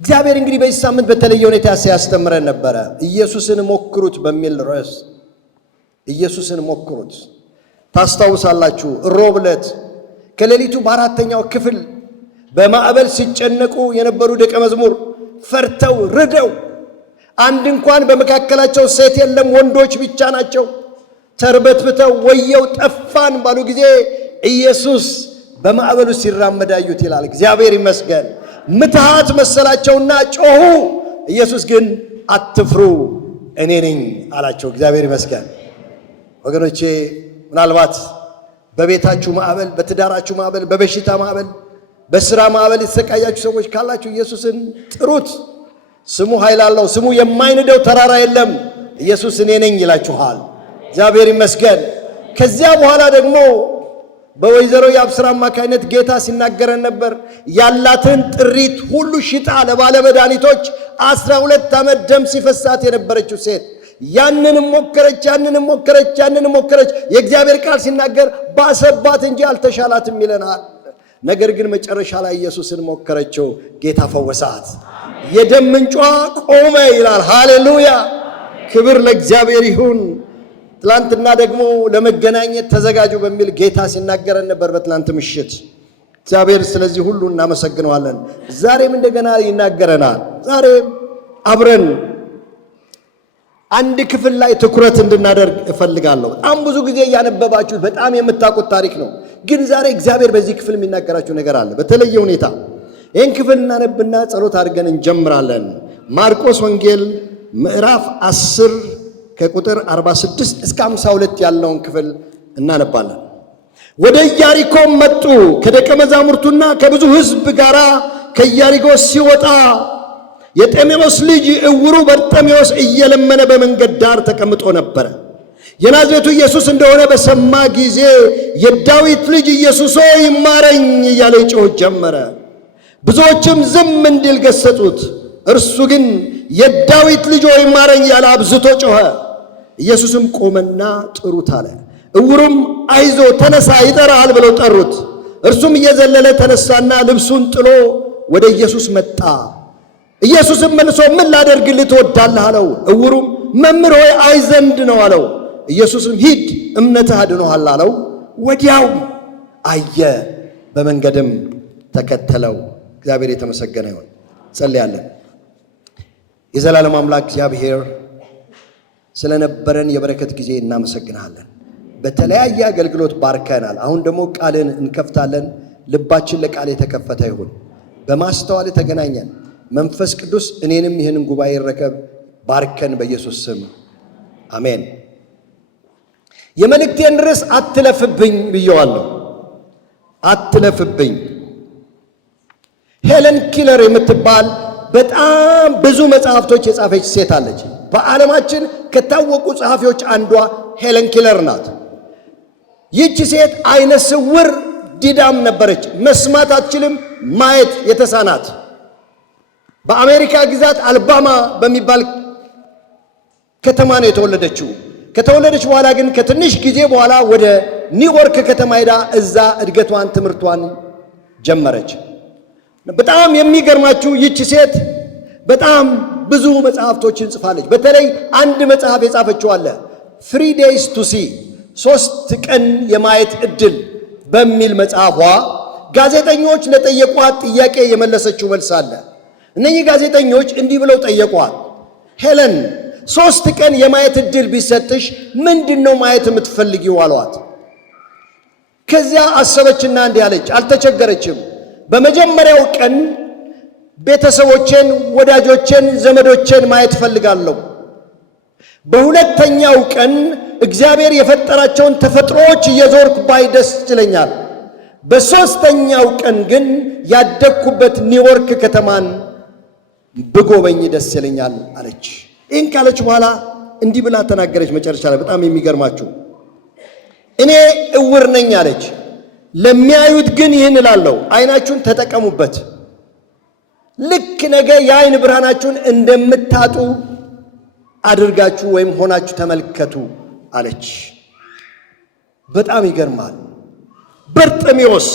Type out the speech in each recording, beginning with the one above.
እግዚአብሔር እንግዲህ በዚህ ሳምንት በተለየ ሁኔታ ሲያስተምረን ነበረ። ኢየሱስን ሞክሩት በሚል ርዕስ ኢየሱስን ሞክሩት። ታስታውሳላችሁ ሮብ ዕለት ከሌሊቱ በአራተኛው ክፍል በማዕበል ሲጨነቁ የነበሩ ደቀ መዝሙር ፈርተው ርደው አንድ እንኳን በመካከላቸው ሴት የለም፣ ወንዶች ብቻ ናቸው። ተርበትብተው ወየው ጠፋን ባሉ ጊዜ ኢየሱስ በማዕበሉ ሲራመድ አዩት ይላል። እግዚአብሔር ይመስገን። ምትሃት መሰላቸውና ጮኹ። ኢየሱስ ግን አትፍሩ እኔ ነኝ አላቸው። እግዚአብሔር ይመስገን። ወገኖቼ ምናልባት በቤታችሁ ማዕበል፣ በትዳራችሁ ማዕበል፣ በበሽታ ማዕበል፣ በሥራ ማዕበል የተሰቃያችሁ ሰዎች ካላችሁ ኢየሱስን ጥሩት። ስሙ ኃይል አለው። ስሙ የማይንደው ተራራ የለም። ኢየሱስ እኔ ነኝ ይላችኋል። እግዚአብሔር ይመስገን። ከዚያ በኋላ ደግሞ በወይዘሮ የአብስራ አማካይነት ጌታ ሲናገረን ነበር። ያላትን ጥሪት ሁሉ ሽጣ ለባለ መድኃኒቶች 12 ዓመት ደም ሲፈሳት የነበረችው ሴት ያንንም ሞከረች። የእግዚአብሔር ቃል ሲናገር ባሰባት እንጂ አልተሻላትም ይለናል። ነገር ግን መጨረሻ ላይ ኢየሱስን ሞከረችው፣ ጌታ ፈወሳት። የደም ምንጯ ቆመ ይላል። ሃሌሉያ! ክብር ለእግዚአብሔር ይሁን። ትላንትና ደግሞ ለመገናኘት ተዘጋጁ በሚል ጌታ ሲናገረን ነበር በትላንት ምሽት። እግዚአብሔር ስለዚህ ሁሉ እናመሰግነዋለን። ዛሬም እንደገና ይናገረናል። ዛሬም አብረን አንድ ክፍል ላይ ትኩረት እንድናደርግ እፈልጋለሁ። በጣም ብዙ ጊዜ እያነበባችሁ በጣም የምታውቁት ታሪክ ነው። ግን ዛሬ እግዚአብሔር በዚህ ክፍል የሚናገራችሁ ነገር አለ በተለየ ሁኔታ። ይህን ክፍል እናነብና ጸሎት አድርገን እንጀምራለን። ማርቆስ ወንጌል ምዕራፍ 10 ከቁጥር 46 እስከ 52 ያለውን ክፍል እናነባለን። ወደ ኢያሪኮም መጡ። ከደቀ መዛሙርቱና ከብዙ ሕዝብ ጋር ከኢያሪኮ ሲወጣ የጤሜዎስ ልጅ ዕውሩ በርጤሜዎስ እየለመነ በመንገድ ዳር ተቀምጦ ነበረ። የናዝሬቱ ኢየሱስ እንደሆነ በሰማ ጊዜ የዳዊት ልጅ ኢየሱስ ሆይ ማረኝ እያለ ይጮህ ጀመረ። ብዙዎችም ዝም እንዲል ገሰጹት። እርሱ ግን የዳዊት ልጅ ሆይ ማረኝ እያለ አብዝቶ ጮኸ። ኢየሱስም ቆመና ጥሩት አለ። ዕውሩም አይዞ ተነሳ ይጠራሃል ብለው ጠሩት። እርሱም እየዘለለ ተነሳና ልብሱን ጥሎ ወደ ኢየሱስ መጣ። ኢየሱስም መልሶ ምን ላደርግልህ ትወዳለህ አለው። ዕውሩም መምህር ሆይ አይ ዘንድ ነው አለው። ኢየሱስም ሂድ እምነትህ አድኖሃል አለው። ወዲያው አየ፣ በመንገድም ተከተለው። እግዚአብሔር የተመሰገነ ይሁን። ጸልያለን። የዘላለም አምላክ እግዚአብሔር ስለነበረን የበረከት ጊዜ እናመሰግናለን። በተለያየ አገልግሎት ባርከናል። አሁን ደግሞ ቃልን እንከፍታለን። ልባችን ለቃል የተከፈተ ይሁን። በማስተዋል ተገናኘን። መንፈስ ቅዱስ እኔንም ይህንን ጉባኤ ረከብ፣ ባርከን በኢየሱስ ስም አሜን። የመልእክቴን ርዕስ አትለፍብኝ ብየዋለሁ። አትለፍብኝ። ሄለን ኪለር የምትባል በጣም ብዙ መጽሐፍቶች የጻፈች ሴት አለች። በዓለማችን ከታወቁ ጸሐፊዎች አንዷ ሄለን ኪለር ናት። ይህች ሴት አይነ ስውር ዲዳም ነበረች። መስማት አትችልም፣ ማየት የተሳናት። በአሜሪካ ግዛት አልባማ በሚባል ከተማ ነው የተወለደችው። ከተወለደች በኋላ ግን ከትንሽ ጊዜ በኋላ ወደ ኒውዮርክ ከተማ ሄዳ እዛ እድገቷን ትምህርቷን ጀመረች። በጣም የሚገርማችሁ ይህች ሴት በጣም ብዙ መጽሐፍቶችን ጽፋለች። በተለይ አንድ መጽሐፍ የጻፈችው አለ 3 days to see 3 ቀን የማየት ዕድል በሚል መጽሐፏ ጋዜጠኞች ለጠየቋት ጥያቄ የመለሰችው መልስ አለ። እነኚህ ጋዜጠኞች እንዲህ ብለው ጠየቋት፣ ሄለን 3 ቀን የማየት ዕድል ቢሰጥሽ ምንድነው ማየት የምትፈልጊው አሏት። ከዚያ አሰበችና እንዲህ አለች፣ አልተቸገረችም። በመጀመሪያው ቀን ቤተሰቦቼን፣ ወዳጆቼን፣ ዘመዶቼን ማየት ፈልጋለሁ። በሁለተኛው ቀን እግዚአብሔር የፈጠራቸውን ተፈጥሮዎች እየዞርኩ ባይ ደስ ይለኛል። በሶስተኛው ቀን ግን ያደግኩበት ኒውዮርክ ከተማን ብጎበኝ ደስ ይለኛል አለች። ይህን ካለች በኋላ እንዲህ ብላ ተናገረች። መጨረሻ ላይ በጣም የሚገርማችሁ እኔ ዕውር ነኝ አለች። ለሚያዩት ግን ይህን እላለሁ፣ አይናችሁን ተጠቀሙበት። ልክ ነገ የአይን ብርሃናችሁን እንደምታጡ አድርጋችሁ ወይም ሆናችሁ ተመልከቱ አለች። በጣም ይገርማል። በርጤሜዎስ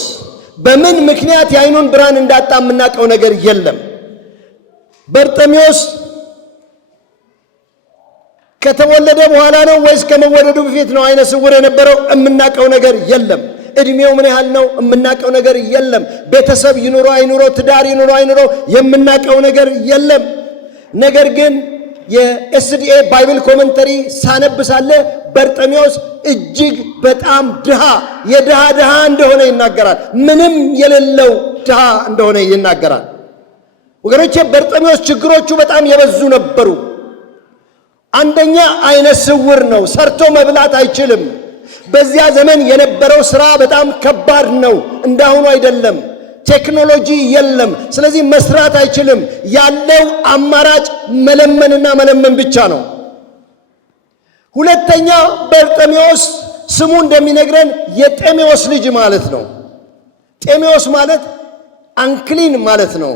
በምን ምክንያት የአይኑን ብርሃን እንዳጣ የምናውቀው ነገር የለም። በርጤሜዎስ ከተወለደ በኋላ ነው ወይስ ከመወለዱ በፊት ነው አይነ ስውር የነበረው? የምናውቀው ነገር የለም። እድሜው ምን ያህል ነው? የምናውቀው ነገር የለም። ቤተሰብ ይኑሮ አይኑሮ፣ ትዳር ይኑሮ አይኑሮ የምናውቀው ነገር የለም። ነገር ግን የኤስዲኤ ባይብል ኮመንተሪ ሳነብሳለ በርጤሜዎስ እጅግ በጣም የድሃ እንደሆነ ይናገራል። ምንም የሌለው ድሃ እንደሆነ ይናገራል። ወገኖቼ በርጤሜዎስ ችግሮቹ በጣም የበዙ ነበሩ። አንደኛ አይነ ስውር ነው፣ ሰርቶ መብላት አይችልም። በዚያ ዘመን የነበረው ስራ በጣም ከባድ ነው፣ እንዳሁኑ አይደለም። ቴክኖሎጂ የለም። ስለዚህ መስራት አይችልም። ያለው አማራጭ መለመንና መለመን ብቻ ነው። ሁለተኛ በርጤሜዎስ ስሙ እንደሚነግረን የጤሜዎስ ልጅ ማለት ነው። ጤሜዎስ ማለት አንክሊን ማለት ነው።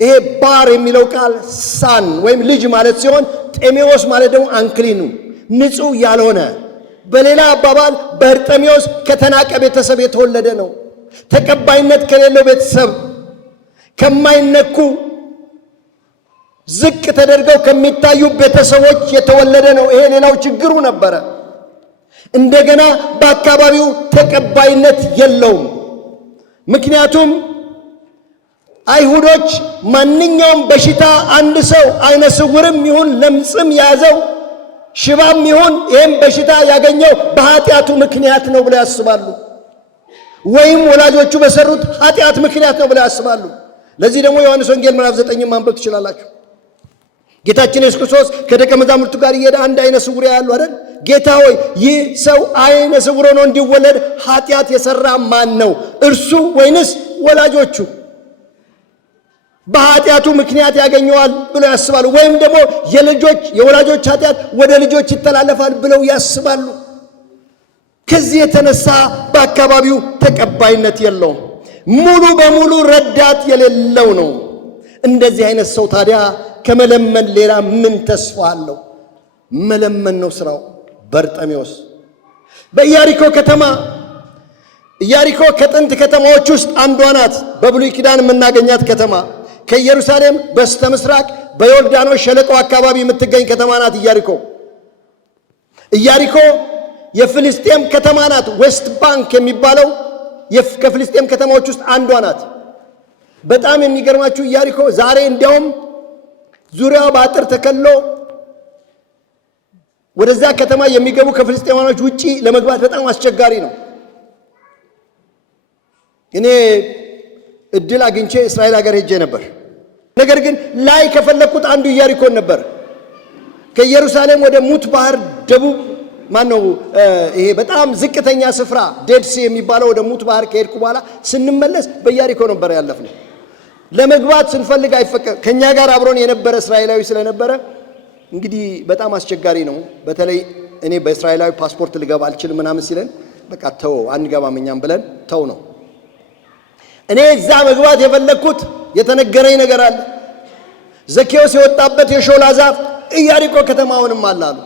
ይሄ ባር የሚለው ቃል ሳን ወይም ልጅ ማለት ሲሆን ጤሜዎስ ማለት ደግሞ አንክሊኑ ንጹሕ ያልሆነ። በሌላ አባባል በርጤሜዎስ ከተናቀ ቤተሰብ የተወለደ ነው። ተቀባይነት ከሌለው ቤተሰብ፣ ከማይነኩ ዝቅ ተደርገው ከሚታዩ ቤተሰቦች የተወለደ ነው። ይሄ ሌላው ችግሩ ነበረ። እንደገና በአካባቢው ተቀባይነት የለውም። ምክንያቱም አይሁዶች ማንኛውም በሽታ አንድ ሰው አይነ ስውርም ይሁን ለምጽም ያዘው ሽባም ይሁን ይህም በሽታ ያገኘው በኃጢአቱ ምክንያት ነው ብለው ያስባሉ። ወይም ወላጆቹ በሰሩት ኃጢአት ምክንያት ነው ብለው ያስባሉ። ለዚህ ደግሞ ዮሐንስ ወንጌል ምዕራፍ 9 ማንበብ ትችላላችሁ። ጌታችን ኢየሱስ ክርስቶስ ከደቀ መዛሙርቱ ጋር እየሄደ አንድ አይነ ስውር ያሉ አይደል? ጌታ ሆይ ይህ ሰው አይነ ስውር ሆኖ እንዲወለድ ኃጢአት የሰራ ማን ነው? እርሱ ወይንስ ወላጆቹ? በኃጢአቱ ምክንያት ያገኘዋል ብለው ያስባሉ። ወይም ደግሞ የወላጆች ኃጢአት ወደ ልጆች ይተላለፋል ብለው ያስባሉ። ከዚህ የተነሳ በአካባቢው ተቀባይነት የለውም። ሙሉ በሙሉ ረዳት የሌለው ነው። እንደዚህ አይነት ሰው ታዲያ ከመለመን ሌላ ምን ተስፋ አለው? መለመን ነው ስራው። በርጤሜዎስ በኢያሪኮ ከተማ፣ ኢያሪኮ ከጥንት ከተማዎች ውስጥ አንዷ ናት። በብሉይ ኪዳን የምናገኛት ከተማ ከኢየሩሳሌም በስተ ምስራቅ በዮርዳኖስ ሸለቆ አካባቢ የምትገኝ ከተማ ናት። ኢያሪኮ የፍልስጤም ከተማ ናት። ዌስት ባንክ የሚባለው ከፍልስጤም ከተማዎች ውስጥ አንዷ ናት። በጣም የሚገርማችሁ ኢያሪኮ ዛሬ እንዲያውም ዙሪያው በአጥር ተከልሎ ወደዛ ከተማ የሚገቡ ከፍልስጤማኖች ውጪ ለመግባት በጣም አስቸጋሪ ነው። እኔ እድል አግኝቼ እስራኤል ሀገር ሄጄ ነበር። ነገር ግን ላይ ከፈለኩት አንዱ ኢያሪኮን ነበር። ከኢየሩሳሌም ወደ ሙት ባህር ደቡብ ይሄ በጣም ዝቅተኛ ስፍራ ዴድሲ የሚባለው ወደ ሙት ባህር ከሄድኩ በኋላ ስንመለስ በኢያሪኮ ነበር ያለፍነው። ለመግባት ስንፈልግ አይፈቀድ። ከኛ ጋር አብሮን የነበረ እስራኤላዊ ስለነበረ እንግዲህ በጣም አስቸጋሪ ነው። በተለይ እኔ በእስራኤላዊ ፓስፖርት ልገባ አልችልም ምናምን ሲለን በቃ ተው አንገባም እኛም ብለን ተው ነው። እኔ እዛ መግባት የፈለኩት የተነገረኝ ነገር አለ። ዘኬዎስ የወጣበት የሾላ ዛፍ ኢያሪኮ ከተማውንም አላሉ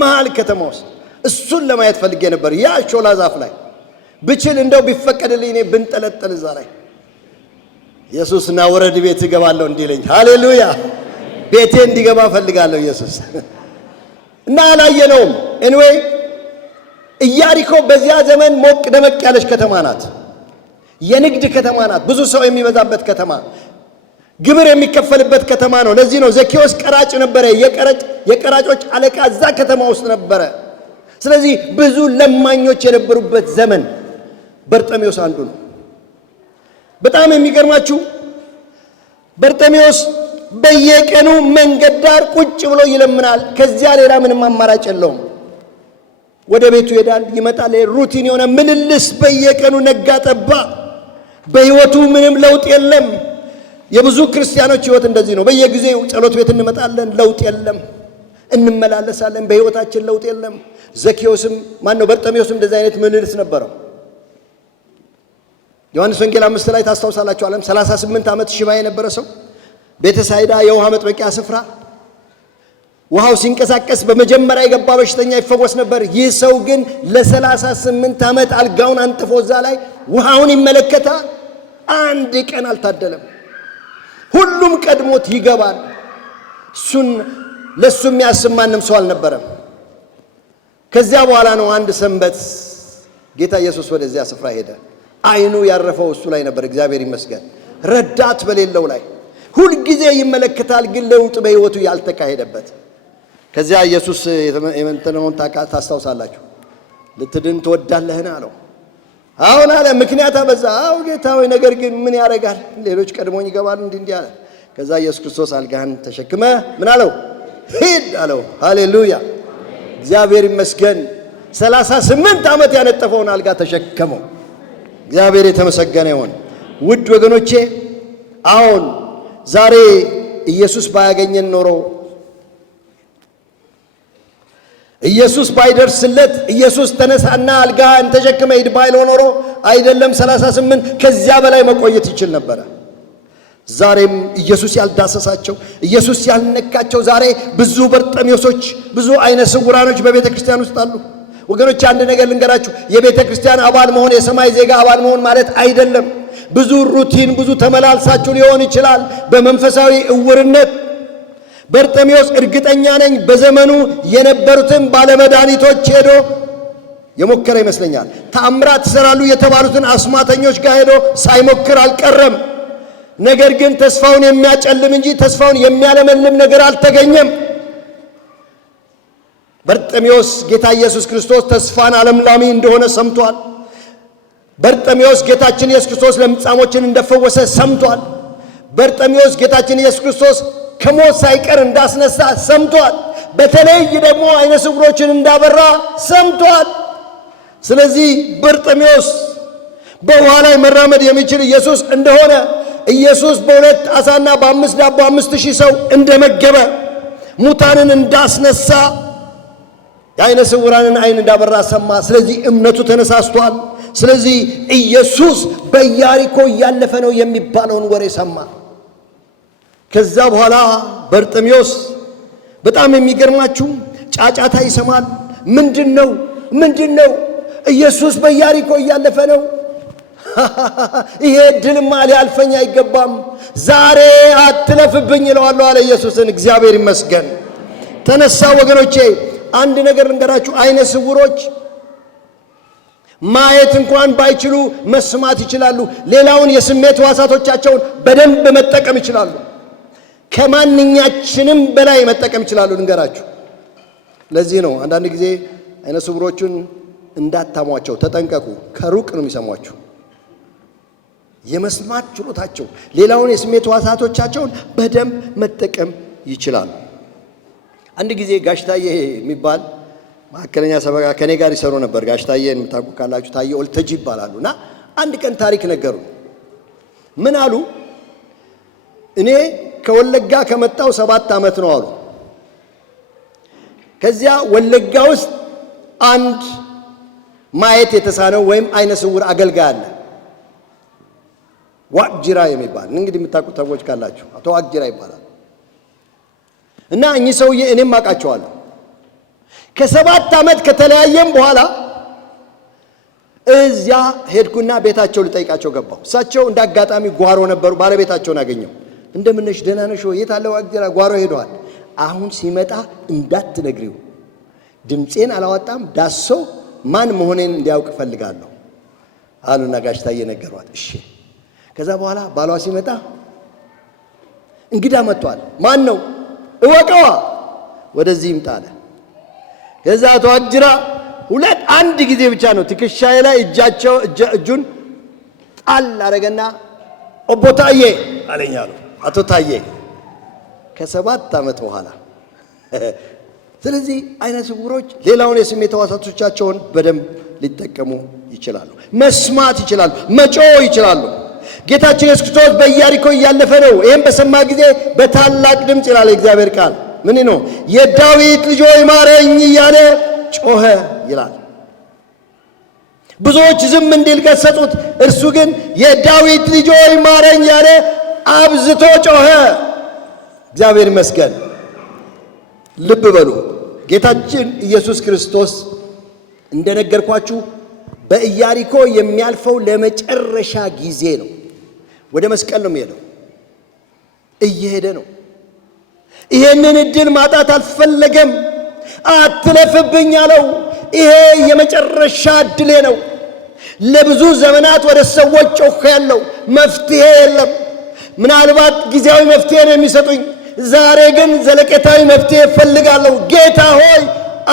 መሃል ከተማ ውስጥ እሱን ለማየት ፈልጌ ነበር። ያ ሾላ ዛፍ ላይ ብችል እንደው ቢፈቀድልኝ እኔ ብንጠለጠል እዛ ላይ ኢየሱስ ና ወረድ ቤት እገባለሁ እንዲለኝ፣ ሃሌሉያ ቤቴ እንዲገባ ፈልጋለሁ ኢየሱስ እና አላየነውም። ኤኒዌይ ኢያሪኮ በዚያ ዘመን ሞቅ ደመቅ ያለች ከተማ ናት። የንግድ ከተማ ናት። ብዙ ሰው የሚበዛበት ከተማ፣ ግብር የሚከፈልበት ከተማ ነው። ለዚህ ነው ዘኬዎስ ቀራጭ ነበረ። የቀራጮች አለቃ እዛ ከተማ ውስጥ ነበረ። ስለዚህ ብዙ ለማኞች የነበሩበት ዘመን በርጤሜዎስ አንዱ ነው። በጣም የሚገርማችሁ በርጤሜዎስ በየቀኑ መንገድ ዳር ቁጭ ብሎ ይለምናል። ከዚያ ሌላ ምንም አማራጭ የለውም። ወደ ቤቱ ይሄዳል፣ ይመጣል። ሩቲን የሆነ ምልልስ በየቀኑ ነጋ ጠባ። በህይወቱ ምንም ለውጥ የለም። የብዙ ክርስቲያኖች ህይወት እንደዚህ ነው። በየጊዜው ጸሎት ቤት እንመጣለን፣ ለውጥ የለም። እንመላለሳለን፣ በህይወታችን ለውጥ የለም። ዘኬዎስም በርጤሜዎስም እንደዚህ አይነት ምልልስ ነበረው። ዮሐንስ ወንጌል 5 ላይ ታስታውሳላችሁ። 38 ዓመት ሽባ የነበረ ሰው ቤተሳይዳ የውሃ መጥመቂያ ስፍራ ውሃው ሲንቀሳቀስ በመጀመሪያ የገባ በሽተኛ ይፈወስ ነበር። ይህ ሰው ግን ለ38 ዓመት አልጋውን አንጥፎ እዛ ላይ ውሃውን ይመለከታል። አንድ ቀን አልታደለም። ሁሉም ቀድሞት ይገባል። እሱን ለሱ የሚያስብ ማንም ሰው አልነበረም። ከዚያ በኋላ ነው አንድ ሰንበት ጌታ ኢየሱስ ወደዚያ ስፍራ ሄደ። አይኑ ያረፈው እሱ ላይ ነበር። እግዚአብሔር ይመስገን። ረዳት በሌለው ላይ ሁል ጊዜ ይመለከታል፣ ግን ለውጥ በሕይወቱ ያልተካሄደበት። ከዚያ ኢየሱስ የመንተነውን ታስታውሳላችሁ። ልትድን ትወዳለህን አለው። አሁን አለ። ምክንያት አበዛ። አዎ ጌታ ሆይ፣ ነገር ግን ምን ያደርጋል? ሌሎች ቀድሞኝ ይገባሉ። እንዲህ አለ። ከዛ ኢየሱስ ክርስቶስ አልጋህን ተሸክመ ምን አለው? ሂድ አለው። ሃሌሉያ! እግዚአብሔር ይመስገን። 38 ዓመት ያነጠፈውን አልጋ ተሸከመው። እግዚአብሔር የተመሰገነ ይሁን። ውድ ወገኖቼ፣ አሁን ዛሬ ኢየሱስ ባያገኘን ኖሮ፣ ኢየሱስ ባይደርስለት፣ ኢየሱስ ተነሳና አልጋህን ተሸክመ ሂድ ባይለው ኖሮ አይደለም 38 ከዚያ በላይ መቆየት ይችል ነበረ። ዛሬም ኢየሱስ ያልዳሰሳቸው፣ ኢየሱስ ያልነካቸው ዛሬ ብዙ በርጤሜዎሶች፣ ብዙ አይነ ስውራኖች በቤተ ክርስቲያን ውስጥ አሉ። ወገኖች አንድ ነገር ልንገራችሁ። የቤተ ክርስቲያን አባል መሆን የሰማይ ዜጋ አባል መሆን ማለት አይደለም። ብዙ ሩቲን፣ ብዙ ተመላልሳችሁ ሊሆን ይችላል በመንፈሳዊ እውርነት። በርጤሜዎስ እርግጠኛ ነኝ በዘመኑ የነበሩትን ባለመድኃኒቶች ሄዶ የሞከረ ይመስለኛል። ተአምራት ይሰራሉ የተባሉትን አስማተኞች ጋር ሄዶ ሳይሞክር አልቀረም። ነገር ግን ተስፋውን የሚያጨልም እንጂ ተስፋውን የሚያለመልም ነገር አልተገኘም። በርጤሜዎስ ጌታ ኢየሱስ ክርስቶስ ተስፋን አለምላሚ እንደሆነ ሰምቷል። በርጤሜዎስ ጌታችን ኢየሱስ ክርስቶስ ለምጻሞችን እንደፈወሰ ሰምቷል። በርጤሜዎስ ጌታችን ኢየሱስ ክርስቶስ ከሞት ሳይቀር እንዳስነሳ ሰምቷል። በተለይ ደግሞ አይነ ስውሮችን እንዳበራ ሰምቷል። ስለዚህ በርጤሜዎስ በውሃ ላይ መራመድ የሚችል ኢየሱስ እንደሆነ፣ ኢየሱስ በ2 ዓሣና በ5 ዳቦ 5000 ሰው እንደመገበ፣ ሙታንን እንዳስነሳ፣ የአይነ ስውራንን አይን እንዳበራ ሰማ። ስለዚህ እምነቱ ተነሳስቷል። ስለዚህ ኢየሱስ በኢያሪኮ እያለፈ ነው የሚባለውን ወሬ ሰማ። ከዛ በኋላ በርጤሜዎስ በጣም የሚገርማችሁ ጫጫታ ይሰማል። ምንድነው? ኢየሱስ በኢያሪኮ እያለፈ ነው። ይሄ ድልማ ሊያልፈኝ አይገባም። ዛሬ አትለፍብኝ እለዋለሁ አለ ኢየሱስን። እግዚአብሔር ይመስገን። ተነሳ። ወገኖቼ አንድ ነገር ልንገራችሁ። አይነ ስውሮች ማየት እንኳን ባይችሉ መስማት ይችላሉ። ሌላውን የስሜት ሕዋሳቶቻቸውን በደንብ መጠቀም ይችላሉ። ከማንኛችንም በላይ መጠቀም ይችላሉ። ልንገራችሁ። ለዚህ ነው አንዳንድ ጊዜ አይነ ስውሮቹን እንዳታሟቸው፣ ተጠንቀቁ። ከሩቅ ነው የሚሰሟችሁ። የመስማት ችሎታቸው፣ ሌላውን የስሜት ሕዋሳቶቻቸውን በደንብ መጠቀም ይችላሉ። አንድ ጊዜ ጋሽ ታዬ የሚባል ማዕከለኛ ሰበካ ከኔ ጋር ይሰሩ ነበር። ጋሽ ታዬን የምታውቁ ካላችሁ ታዬ ወልተጂ ይባላሉ። እና አንድ ቀን ታሪክ ነገሩ። ምን አሉ? እኔ ከወለጋ ከመጣው 7 ዓመት ነው አሉ። ከዚያ ወለጋ ውስጥ አንድ ማየት የተሳነው ወይም አይነ ስውር አገልጋይ አለ፣ ዋቅጅራ የሚባል። እንግዲህ የምታውቁት ሰዎች ካላችሁ አቶ ዋቅጅራ ይባላል። እና እኚህ ሰውዬ እኔም አውቃቸዋለሁ። ከ7 ዓመት ከተለያየም በኋላ እዚያ ሄድኩና ቤታቸው ልጠይቃቸው ገባሁ። እሳቸው እንደ አጋጣሚ ጓሮ ነበሩ። ባለቤታቸውን አገኘው። እንደምነሽ ደህና ነሽ ወይ? የት አለ ዋቅጅራ? ጓሮ ሄደዋል። አሁን ሲመጣ እንዳትነግሪው፣ ድምፄን አላወጣም፣ ዳሰው ማን መሆኔን እንዲያውቅ እፈልጋለሁ አሉና ጋሽ ታዬ ነገሯት። እሺ። ከዛ በኋላ ባሏ ሲመጣ እንግዳ መጥቷል። ማን ነው? እወቀዋ፣ ወደዚህ ይምጣ አለ። ከዛ አቶ ዋቅጅራ አንድ ጊዜ ብቻ ነው ትከሻዬ ላይ እጁን ጣል አረገና ኦቦ ታዬ አለኝ አሉ። አቶ ታዬ ከ7 ዓመት በኋላ። ስለዚህ አይነ ስውሮች ሌላውን የስሜት ሕዋሳቶቻቸውን በደንብ ሊጠቀሙ ይችላሉ። መስማት ይችላሉ። መጮህ ይችላሉ። ጌታችን ኢየሱስ ክርስቶስ በኢያሪኮ እያለፈ ነው። ይህም በሰማ ጊዜ በታላቅ ድምፅ ይላል የእግዚአብሔር ቃል ምን ነው? የዳዊት ልጅ ሆይ ማረኝ እያለ ጮኸ ይላል። ብዙዎች ዝም እንዲል ገሰጹት። እርሱ ግን የዳዊት ልጅ ሆይ ማረኝ እያለ አብዝቶ ጮኸ። እግዚአብሔር ይመስገን። ልብ በሉ። ጌታችን ኢየሱስ ክርስቶስ እንደነገርኳችሁ በኢያሪኮ የሚያልፈው ለመጨረሻ ጊዜ ነው። ወደ መስቀል ነው የሚሄደው። እየሄደ ነው። ይሄንን እድል ማጣት አልፈለገም። አትለፍብኝ አለው። ይሄ የመጨረሻ እድሌ ነው። ለብዙ ዘመናት ወደ ሰዎች ጮኼያለሁ፣ መፍትሄ የለም። ምናልባት ጊዜያዊ መፍትሄ ነው የሚሰጡኝ። ዛሬ ግን ዘለቄታዊ መፍትሄ እፈልጋለሁ። ጌታ ሆይ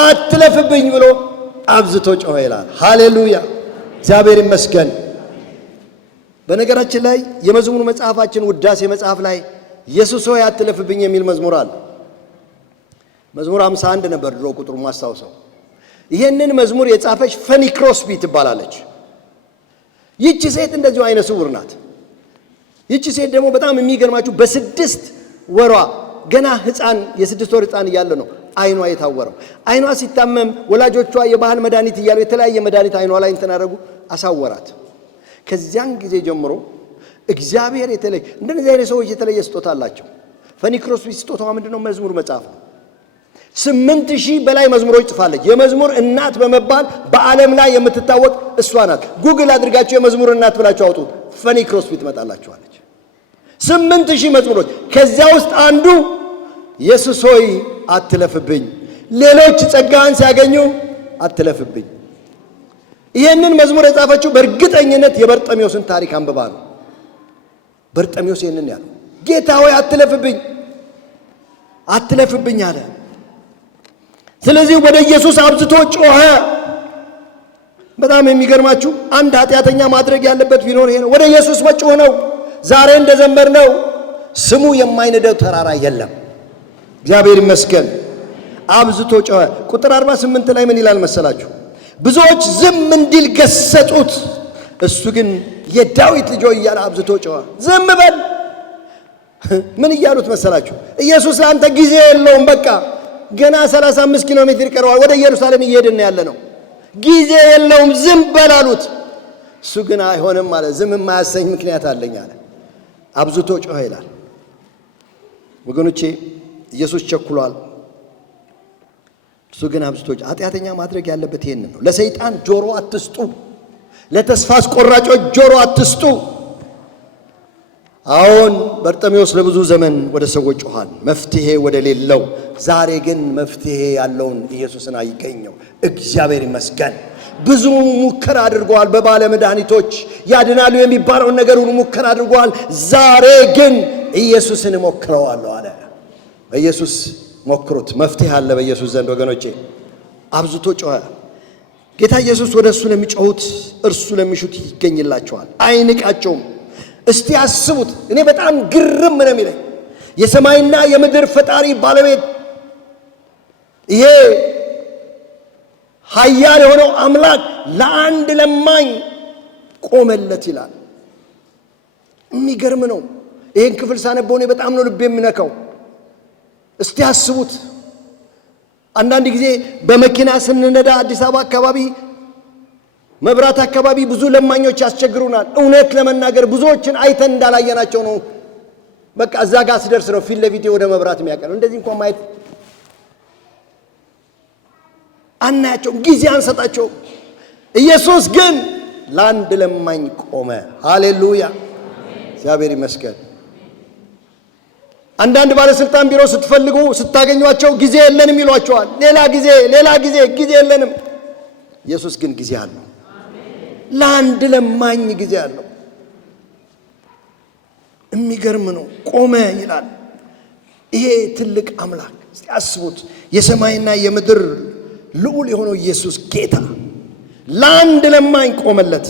አትለፍብኝ ብሎ አብዝቶ ጮኸ ይላል። ሃሌሉያ! እግዚአብሔር ይመስገን። በነገራችን ላይ የመዝሙር መጽሐፋችን ውዳሴ መጽሐፍ ላይ ኢየሱስ ሆይ አትለፍብኝ የሚል መዝሙር አለ። መዝሙር 51 ነበር ድሮ ቁጥሩ ማስታውሰው። ይሄንን መዝሙር የጻፈች ፈኒ ክሮስቢ ትባላለች። ይህች ሴት እንደዚሁ አይነ ስውር ናት። ይህች ሴት ደግሞ በጣም የሚገርማችሁ በ6 ወሯ ገና ሕፃን የ6 ወር ሕፃን እያለ ነው አይኗ የታወረው። አይኗ ሲታመም ወላጆቿ የባህል መድኃኒት እያሉ የተለያየ መድኃኒት አይኗ ላይ እንተናረጉ አሳወራት። ከዚያን ጊዜ ጀምሮ እግዚአብሔር የተለየ እንደነዚህ አይነት ሰዎች የተለየ ስጦታ አላቸው። ፈኒ ክሮስቢ ስጦታዋ ምንድነው? መዝሙር መጽሐፍ ነው። 8000 በላይ መዝሙሮች ጽፋለች። የመዝሙር እናት በመባል በዓለም ላይ የምትታወቅ እሷ ናት። ጉግል አድርጋችሁ የመዝሙር እናት ብላችሁ አውጡ፣ ፈኒ ክሮስቢ ትመጣላችኋለች። 8000 መዝሙሮች። ከዚያ ውስጥ አንዱ ኢየሱስ ሆይ አትለፍብኝ፣ ሌሎች ጸጋህን ሲያገኙ አትለፍብኝ። ይህንን መዝሙር የጻፈችው በእርግጠኝነት የበርጠሚዮስን ታሪክ አንብባ ነው። በርጠሚዮስ ይህንን ያለው ጌታ ሆይ አትለፍብኝ አለ። ስለዚህ ወደ ኢየሱስ አብዝቶ ጮኸ። በጣም የሚገርማችሁ አንድ ኃጢአተኛ ማድረግ ያለበት ቢኖር ይሄ ነው፣ ወደ ኢየሱስ መጮህ ነው። ዛሬ እንደዘመርነው ስሙ የማይነደው ተራራ የለም። እግዚአብሔር ይመስገን። አብዝቶ ጮኸ። ቁጥር 48 ላይ ምን ይላል መሰላችሁ? ብዙዎች ዝም እንዲል ገሰጹት፣ እሱ ግን የዳዊት ልጅ ሆይ እያለ አብዝቶ ጮኸ። ዝም በል። ምን እያሉት መሰላችሁ? ኢየሱስ አንተ ጊዜ የለውም፣ በቃ ገና 35 ኪሎ ሜትር ይቀረዋል፣ ወደ ኢየሩሳሌም እየሄድን ያለ ነው፣ ጊዜ የለውም፣ ዝም በል አሉት። እሱ ግን አይሆንም አለ። ዝም የማያሰኝ ምክንያት አለኝ አለ። አብዝቶ ጮኸ ይላል። ወገኖቼ ኢየሱስ ቸኩሏል፣ እሱ ግን አብዝቶ ጮኸ። ኃጢአተኛ ማድረግ ያለበት ይሄንን ነው። ለሰይጣን ጆሮ አትስጡ፣ ለተስፋ አስቆራጮች ጆሮ አትስጡ። አሁን በርጤሜዎስ ለብዙ ዘመን ወደ ሰዎች ጮኻል፣ መፍትሄ ወደ ሌለው። ዛሬ ግን መፍትሄ ያለውን ኢየሱስን አገኘው። እግዚአብሔር ይመስገን። ብዙ ሙከራ አድርገዋል። በባለ መድኃኒቶች ያድናሉ የሚባለውን ነገሩን ሙከራ አድርገዋል። ዛሬ ግን ኢየሱስን እሞክረዋለሁ አለ። በኢየሱስ ሞክሩት፣ መፍትሄ አለ በኢየሱስ ዘንድ ወገኖቼ። አብዝቶ ጮኸ። ጌታ ኢየሱስ ወደ እሱ ለሚጮሁት እርሱ ለሚሹት ይገኝላቸዋል፣ አይንቃቸውም። እስቲ አስቡት። እኔ በጣም ግርም ነው የሚለኝ የሰማይና የምድር ፈጣሪ ባለቤት ይሄ ኃያል የሆነው አምላክ ለአንድ ለማኝ ቆመለት ይላል። የሚገርም ነው። ይህን ክፍል ሳነበው እኔ በጣም ነው ልብ የሚነካው። እስቲ አስቡት። አንዳንድ ጊዜ በመኪና ስንነዳ አዲስ አበባ አካባቢ መብራት አካባቢ ብዙ ለማኞች ያስቸግሩናል። እውነት ለመናገር ብዙዎችን አይተን እንዳላየናቸው ነው። በቃ እዛ ጋር ስደርስ ነው ፊት ለፊቴ ወደ መብራት የሚያቀርብ። እንደዚህ እንኳን ማየት አናያቸው፣ ጊዜ አንሰጣቸው። ኢየሱስ ግን ለአንድ ለማኝ ቆመ። ሃሌሉያ፣ እግዚአብሔር ይመስገን። አንዳንድ ባለስልጣን ቢሮ ስትፈልጉ ስታገኟቸው ጊዜ የለንም ይሏቸዋል። ሌላ ጊዜ የለንም። ኢየሱስ ግን ጊዜ አለው። ለአንድ ለማኝ ጊዜ አለው። የሚገርም ነው። ቆመ ይላል። ይሄ ትልቅ አምላክ እስቲ አስቡት። የሰማይና የምድር ልዑል የሆነው ኢየሱስ ጌታ ለአንድ ለማኝ ቆመለት።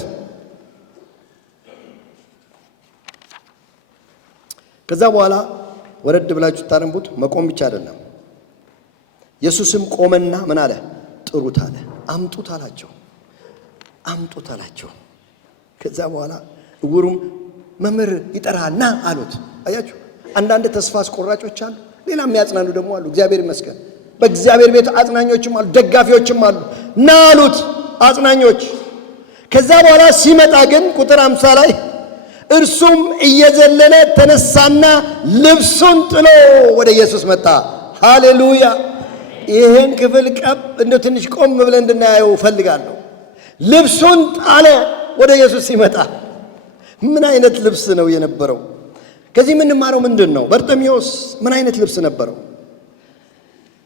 ከዛ በኋላ ወረድ ብላችሁ ታነቡት። መቆም ብቻ አይደለም። ኢየሱስም ቆመና ምን አለ? ጥሩት አለ። አምጡት አላቸው። ከዛ በኋላ እውሩም መምህር ይጠራና አሉት። አያችሁ፣ አንዳንድ ተስፋ አስቆራጮች አሉ፣ ሌላ የሚያጽናኑ ደግሞ አሉ። እግዚአብሔር ይመስገን። በእግዚአብሔር ቤት አጽናኞችም አሉ፣ ደጋፊዎችም አሉ። ና አሉት አጽናኞች። ከዛ በኋላ ሲመጣ ግን ቁጥር 50 ላይ እርሱም እየዘለለ ተነሳና ልብሱን ጥሎ ወደ ኢየሱስ መጣ። ሃሌሉያ! ይሄን ክፍል እንደ ትንሽ ቆም ብለን እንድናየው ፈልጋለሁ። ልብሱን ጣለ ወደ ኢየሱስ ሲመጣ። ምን አይነት ልብስ ነው የነበረው? ከዚህ የምንማረው ምንድን ነው? በርጤሜዎስ ምን አይነት ልብስ ነበረው?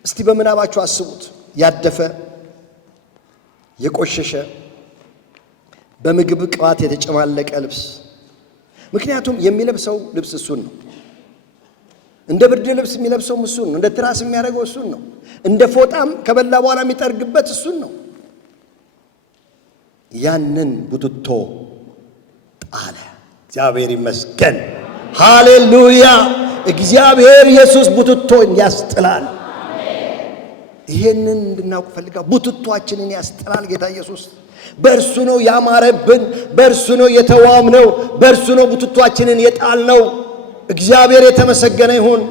እስቲ በምናባችሁ አስቡት። ያደፈ፣ የቆሸሸ፣ በምግብ ቅባት የተጨማለቀ ልብስ። ምክንያቱም የሚለብሰው ልብስ እሱን ነው። እንደ ብርድ ልብስ የሚለብሰው እሱን ነው። እንደ ትራስ የሚያደርገው እሱን ነው። እንደ ፎጣም ከበላ በኋላ የሚጠርግበት እሱን ነው። ያንን ቡትቶ ጣለ። እግዚአብሔር ይመስገን። ሃሌሉያ! እግዚአብሔር ኢየሱስ ቡትቶን ያስጥላል። ይሄንን እንድናውቅ ፈልጋለሁ። ቡትቶአችንን ያስጥላል ጌታ ኢየሱስ። በእርሱ ነው ያማረብን፣ በእርሱ ነው የተዋብነው፣ በእርሱ ነው ቡትቶአችንን የጣልነው። እግዚአብሔር የተመሰገነ ይሁን።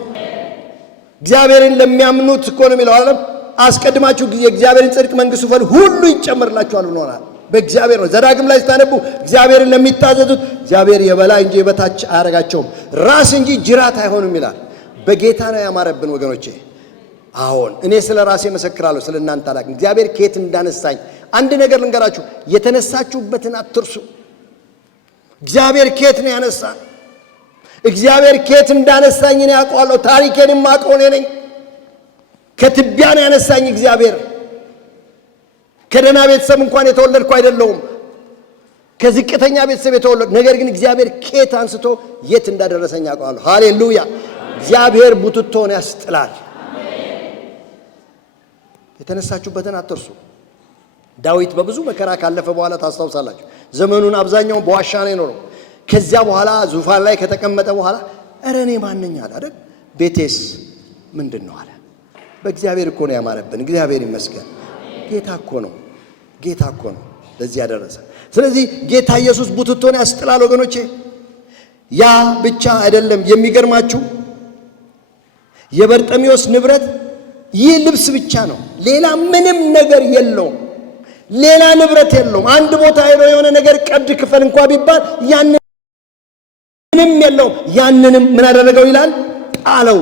እግዚአብሔርን ለሚያምኑት እኮ ነው የሚለው አይደል? አስቀድማችሁ የእግዚአብሔርን ጽድቅ መንግሥቱ ፈልጉ ሁሉ ይጨመርላችኋል ብሎናል። በእግዚአብሔር ነው። ዘዳግም ላይ ስታነቡ እግዚአብሔርን ለሚታዘዙት እግዚአብሔር የበላይ እንጂ የበታች አያረጋቸውም፣ ራስ እንጂ ጅራት አይሆንም ይላል። በጌታ ነው ያማረብን ወገኖቼ። አሁን እኔ ስለ ራሴ መሰክራለሁ፣ ስለ እናንተ አላውቅም። እግዚአብሔር ከየት እንዳነሳኝ አንድ ነገር ልንገራችሁ። የተነሳችሁበትን አትርሱ። እግዚአብሔር ከየት ነው ያነሳኝ? እግዚአብሔር ከየት እንዳነሳኝ እኔ አውቀዋለሁ። ታሪኬን የማውቀው እኔ ነኝ። ከትቢያ ነው ያነሳኝ እግዚአብሔር። ከደህና ቤተሰብ እንኳን የተወለድኩ አይደለሁም፣ ከዝቅተኛ ቤተሰብ የተወለድኩ። ነገር ግን እግዚአብሔር ከየት አንስቶ የት እንዳደረሰኝ አውቀዋለሁ። ሃሌሉያ! እግዚአብሔር ቡትቶን ያስጥላል። የተነሳችሁበትን አትርሱ። ዳዊት በብዙ መከራ ካለፈ በኋላ ታስታውሳላችሁ። ዘመኑን አብዛኛውን በዋሻ ነው የኖረው። ከዚያ በኋላ ዙፋን ላይ ከተቀመጠ በኋላ እረ እኔ ማንኛ አለ አይደል? ቤቴስ ምንድን ነው አለ። በእግዚአብሔር እኮ ነው ያማረብን። እግዚአብሔር ይመስገን። ጌታ እኮ ነው፣ ጌታ እኮ ነው ለዚህ ያደረሰ። ስለዚህ ጌታ ኢየሱስ ቡትቶን ያስጥላል ወገኖቼ። ያ ብቻ አይደለም። የሚገርማችሁ የበርጤሜዎስ ንብረት ይህ ልብስ ብቻ ነው። ሌላ ምንም ነገር የለውም። ሌላ ንብረት የለውም። አንድ ቦታ ሄዶ የሆነ ነገር ቀድ ክፈል እንኳን ቢባል ያንን ምንም የለውም። ያንንም ምን አደረገው ይላል? ጣለው።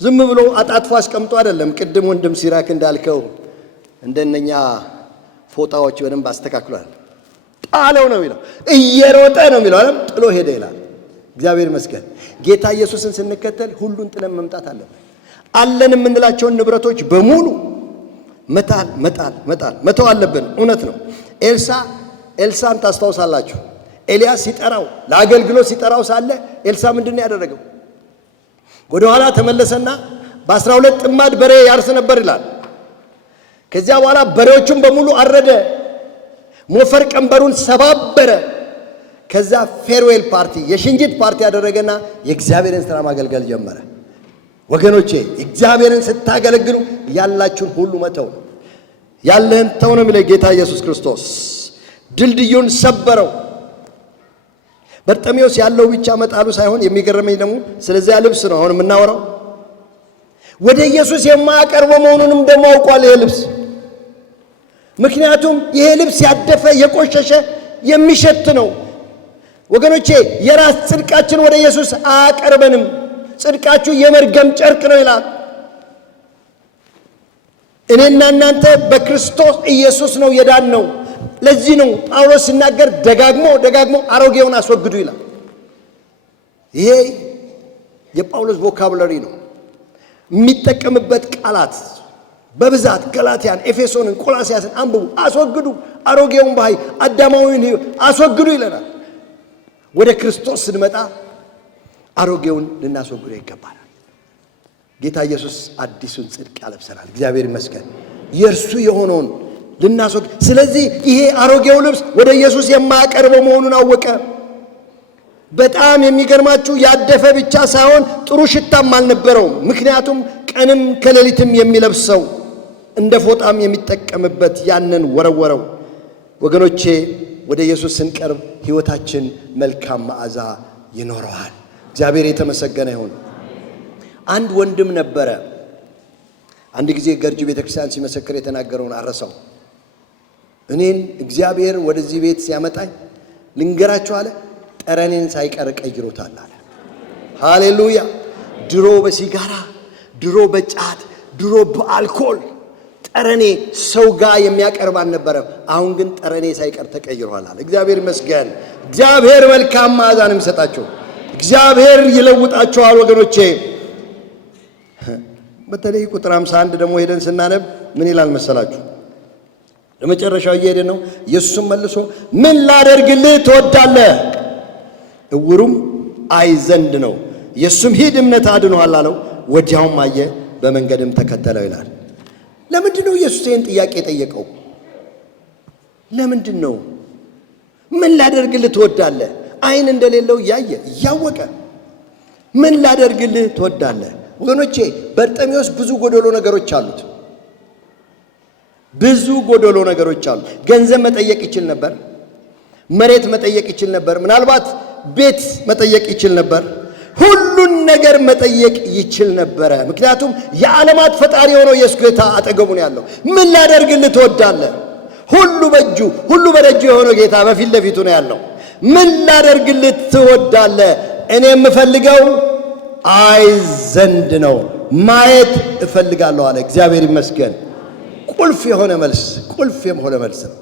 ዝም ብሎ አጣጥፎ አስቀምጦ አይደለም። ቅድም ወንድም ሲራክ እንዳልከው እንደነኛ ፎጣዎች በደንብ አስተካክሏል። ጣለው ነው የሚለው። እየሮጠ ነው የሚለው አይደል? ጥሎ ሄደ ይላል። እግዚአብሔር ይመስገን። ጌታ ኢየሱስን ስንከተል ሁሉን ጥለን መምጣት አለብን። አለን የምንላቸውን ንብረቶች በሙሉ መተው አለብን። እውነት ነው። ኤልሳን ታስታውሳላችሁ። ኤልያስ ሲጠራው ለአገልግሎት ሲጠራው ሳለ ኤልሳ ምንድን ነው ያደረገው? ወደ ኋላ ተመለሰና በ12 ጥማድ በሬ ያርስ ነበር ይላል። ከዚያ በኋላ በሬዎቹን በሙሉ አረደ፣ ሞፈር ቀንበሩን ሰባበረ። ከዛ ፌርዌል ፓርቲ የሽንጅት ፓርቲ ያደረገና የእግዚአብሔርን ሥራ ማገልገል ጀመረ። ወገኖቼ እግዚአብሔርን ስታገለግሉ ያላችሁን ሁሉ መተው ነው። ያለህን ተው ነው የሚለው ጌታ ኢየሱስ ክርስቶስ። ድልድዩን ሰበረው። በርጤሜዎስ ያለው ብቻ መጣሉ ሳይሆን የሚገርመኝ ደግሞ ስለዚያ ልብስ ነው አሁን የምናወራው። ወደ ኢየሱስ የማያቀርበው መሆኑንም ደግሞ አውቋል ይሄ ልብስ። ምክንያቱም ይሄ ልብስ ያደፈ የቆሸሸ የሚሸት ነው ወገኖቼ። የራስ ጽድቃችን ወደ ኢየሱስ አያቀርበንም። ጽድቃችሁ የመርገም ጨርቅ ነው ይላል። እኔና እናንተ በክርስቶስ ኢየሱስ ነው የዳን ነው። ለዚህ ነው ጳውሎስ ሲናገር ደጋግሞ አሮጌውን አስወግዱ ይላል። ይሄ የጳውሎስ ቮካቡላሪ ነው የሚጠቀምበት ቃላት በብዛት። ገላትያን፣ ኤፌሶንን፣ ቆላስያስን አንብቡ። አስወግዱ አሮጌውን ባህሪ አዳማዊን ሕይወት አስወግዱ ይለናል። ወደ ክርስቶስ ስንመጣ አሮጌውን ልናስወግዱ ይገባናል። ጌታ ኢየሱስ አዲሱን ጽድቅ ያለብሰናል። እግዚአብሔር ይመስገን። የእርሱ የሆነውን ልናስወግድ። ስለዚህ ይሄ አሮጌው ልብስ ወደ ኢየሱስ የማያቀርበው መሆኑን አወቀ። በጣም የሚገርማችሁ ያደፈ ብቻ ሳይሆን ጥሩ ሽታም አልነበረውም። ምክንያቱም ቀንም ከሌሊትም የሚለብሰው እንደ ፎጣም የሚጠቀምበት ያንን ወረወረው። ወገኖቼ ወደ ኢየሱስ ስንቀርብ ሕይወታችን መልካም መዓዛ ይኖረዋል። እግዚአብሔር የተመሰገነ ይሁን። አንድ ወንድም ነበረ። አንድ ጊዜ ገርጂ ቤተክርስቲያን ሲመሰክር የተናገረውን አረሳው። እኔን እግዚአብሔር ወደዚህ ቤት ሲያመጣኝ ልንገራችሁ አለ፣ ጠረኔን ሳይቀር ቀይሮታል አለ። ሃሌሉያ! ድሮ በሲጋራ፣ ድሮ በጫት፣ ድሮ በአልኮል ጠረኔ ሰው ጋር የሚያቀርብ አልነበረም። አሁን ግን ጠረኔ ሳይቀር ተቀይሯል አለ። እግዚአብሔር ይመስገን። እግዚአብሔር መልካም መዓዛ ነው የሚሰጣቸው። እግዚአብሔር ይለውጣቸዋል ወገኖቼ። በተለይ ቁጥር 51 ደግሞ ሄደን ስናነብ ምን ይላል መሰላችሁ? ለመጨረሻው እየሄደ ነው። ኢየሱስም መልሶ ምን ላደርግልህ ትወዳለህ? እውሩም አይ ዘንድ ነው። ኢየሱስም ሂድ እምነት አድኖሃል አለው። ወዲያውም አየ፣ በመንገድም ተከተለው ይላል። ለምንድን ነው ኢየሱስ ይህን ጥያቄ የጠየቀው? ለምንድን ነው? ምን ላደርግልህ ትወዳለህ? አይን እንደሌለው እያየ እያወቀ ምን ላደርግልህ ትወዳለህ? ወገኖቼ በርጤሜዎስ ብዙ ጎደሎ ነገሮች አሉት። ብዙ ጎደሎ ነገሮች አሉ። ገንዘብ መጠየቅ ይችል ነበር። መሬት መጠየቅ ይችል ነበር። ምናልባት ቤት መጠየቅ ይችል ነበር። ሁሉን ነገር መጠየቅ ይችል ነበረ። ምክንያቱም የዓለማት ፈጣሪ የሆነው ኢየሱስ ጌታ አጠገቡ ነው ያለው። ምን ላደርግልህ ትወዳለህ? ሁሉ በእጁ ሁሉ በደጁ የሆነው ጌታ በፊት ለፊቱ ነው ያለው። ምን ላደርግልህ ትወዳለህ? እኔ የምፈልገው አይ ዘንድ ነው፣ ማየት እፈልጋለሁ አለ። እግዚአብሔር ይመስገን። ቁልፍ የሆነ መልስ ነው።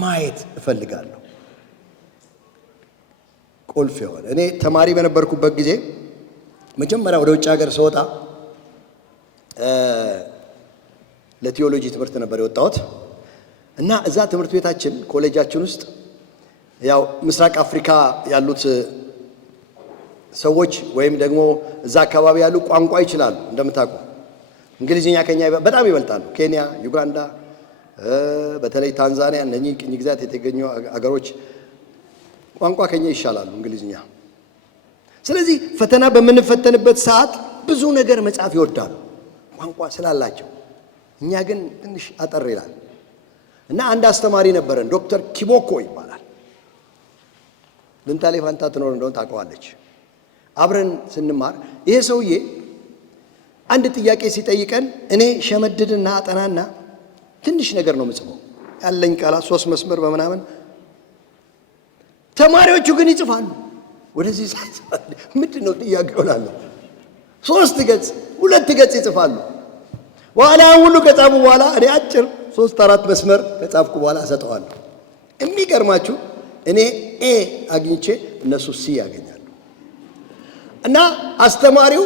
ማየት እፈልጋለሁ። ቁልፍ የሆነ እኔ ተማሪ በነበርኩበት ጊዜ መጀመሪያ ወደ ውጭ ሀገር ስወጣ ለቲዮሎጂ ትምህርት ነበር የወጣሁት እና እዛ ትምህርት ቤታችን ኮሌጃችን ውስጥ ያው ምስራቅ አፍሪካ ያሉት ሰዎች ወይም ደግሞ እዛ አካባቢ ያሉ ቋንቋ ይችላሉ። እንደምታውቁ እንግሊዝኛ ከኛ በጣም ይበልጣሉ። ኬንያ፣ ዩጋንዳ፣ በተለይ ታንዛኒያ፣ እነኚህ ቅኝ ግዛት የተገኙ አገሮች ቋንቋ ከኛ ይሻላሉ እንግሊዝኛ። ስለዚህ ፈተና በምንፈተንበት ሰዓት ብዙ ነገር መጻፍ ይወዳሉ ቋንቋ ስላላቸው። እኛ ግን ትንሽ አጠር ይላል እና አንድ አስተማሪ ነበረን፣ ዶክተር ኪቦኮ ይባላል። ልንታሌ ፋንታ ትኖር እንደሆነ ታውቀዋለች። አብረን ስንማር ይሄ ሰውዬ አንድ ጥያቄ ሲጠይቀን እኔ ሸመድድና አጠናና ትንሽ ነገር ነው የምጽፈው፣ ያለኝ ቃላት 3 መስመር በምናምን። ተማሪዎቹ ግን ይጽፋሉ። ወደዚህ ምንድን ነው ጥያቄው እላለሁ። 3 ገጽ 2 ገጽ ይጽፋሉ። በኋላ ሁሉ ከጻፉ በኋላ እኔ አጭር 3-4 መስመር ከጻፍኩ በኋላ እሰጠዋለሁ። የሚገርማችሁ እኔ ኤ አግኝቼ እነሱ ሲ ያገኛሉ። እና አስተማሪው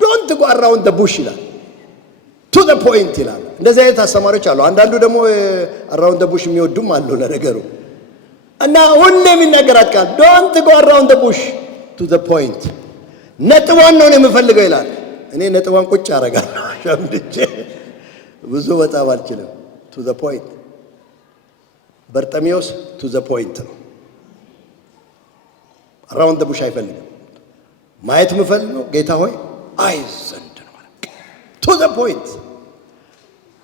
ዶንት ጎ አራውንድ ዘ ቡሽ ይላል፣ ቱ ዘ ፖይንት ይላል። እንደዚህ አይነት አስተማሪዎች አሉ። አንዳንዱ ደግሞ አራውንድ ዘ ቡሽ የሚወዱም አሉ ለነገሩ። እና ሁሌ የሚናገራት ቃል ዶንት ጎ አራውንድ ዘ ቡሽ ቱ ዘ ፖይንት፣ ነጥቧን ነው የምፈልገው ይላል። እኔ ነጥቧን ቁጭ አደርጋለሁ ሸምድጄ፣ ብዙ በጣም አልችልም። ቱ ዘ ፖይንት። በርጤሜዎስ ቱ ዘ ፖይንት ነው። አራውንድ ዘ ቡሽ አይፈልግም። ማየት የምፈልገው ጌታ ሆይ አይ ዘንድ ነው፣ ቱ ዘ ፖይንት።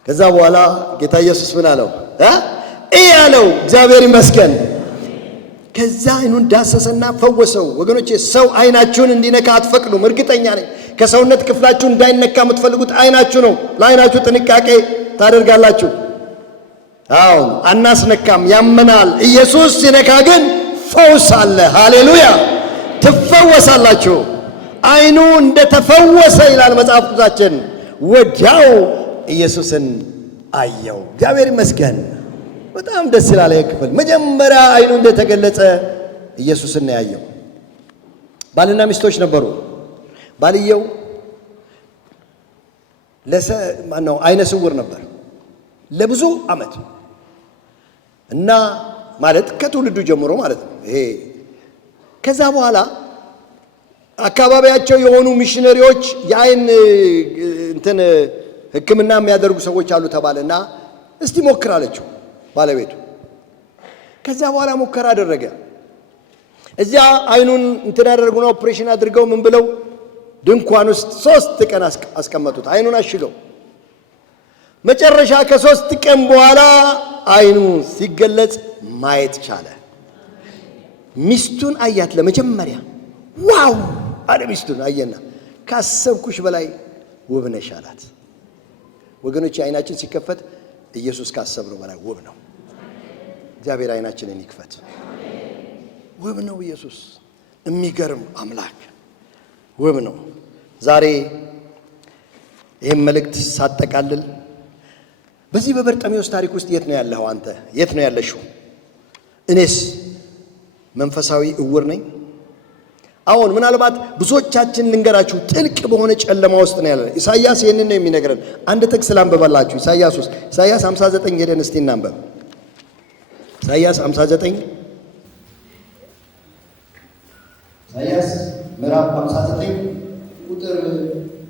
ከዛ በኋላ ጌታ ኢየሱስ ምን አለው? ያለው እግዚአብሔር ይመስገን። ከዛ አይኑን ዳሰሰና ፈወሰው። ወገኖቼ ሰው አይናችሁን እንዲነካ አትፈቅዱም። እርግጠኛ ነኝ ከሰውነት ክፍላችሁ እንዳይነካ የምትፈልጉት አይናችሁ ነው። ለአይናችሁ ጥንቃቄ ታደርጋላችሁ። አዎ አናስነካም፣ ያመናል። ኢየሱስ ሲነካ ግን ፈውስ አለ። ሃሌሉያ! ትፈወሳላችሁ። አይኑ እንደተፈወሰ ይላል መጽሐፍ ቅዱሳችን። ወዲያው ኢየሱስን አየው። እግዚአብሔር ይመስገን። በጣም ደስ ይላል። ይህ ክፍል መጀመሪያ አይኑ እንደተገለጸ ኢየሱስን ነው ያየው። ባልና ሚስቶች ነበሩ። ባልየው አይነ ስውር ነበር ለብዙ ዓመት እና ማለት ከትውልዱ ጀምሮ ማለት ነው ይሄ። ከዛ በኋላ አካባቢያቸው የሆኑ ሚሽነሪዎች የአይን እንትን ሕክምና የሚያደርጉ ሰዎች አሉ ተባለና እስቲ ሞክር አለችው ባለቤቱ። ከዛ በኋላ ሙከራ አደረገ። እዚያ አይኑን እንትን ያደርጉና ኦፕሬሽን አድርገው ምን ብለው ድንኳን ውስጥ 3 ቀን አስቀመጡት። አይኑን አሽገው መጨረሻ ከ3 ቀን በኋላ አይኑ ሲገለጽ ማየት ቻለ። ሚስቱን አያት ለመጀመሪያ። ዋው አለ። ሚስቱን አየና ካሰብኩሽ በላይ ውብ ነሽ አላት። ወገኖች አይናችን ሲከፈት ኢየሱስ ካሰብነው በላይ ውብ ነው። እግዚአብሔር አይናችንን ይክፈት። ውብ ነው ኢየሱስ። የሚገርም አምላክ ውብ ነው። ዛሬ ይህም መልእክት ሳጠቃልል በዚህ በበርጤሜዎስ ታሪክ ውስጥ የት ነው ያለኸው? አንተ የት ነው ያለሽው? እኔስ መንፈሳዊ እውር ነኝ? አሁን ምናልባት ብዙዎቻችን ልንገራችሁ ጥልቅ በሆነ ጨለማ ውስጥ ነው ያለው። ኢሳይያስ ይሄንን ነው የሚነግረን። አንድ ጥቅስ ላንብበላችሁ። ኢሳይያስ 59 ሄደን እስቲ እናንብብ። ኢሳይያስ 59 ኢሳይያስ ምዕራፍ 59 ቁጥር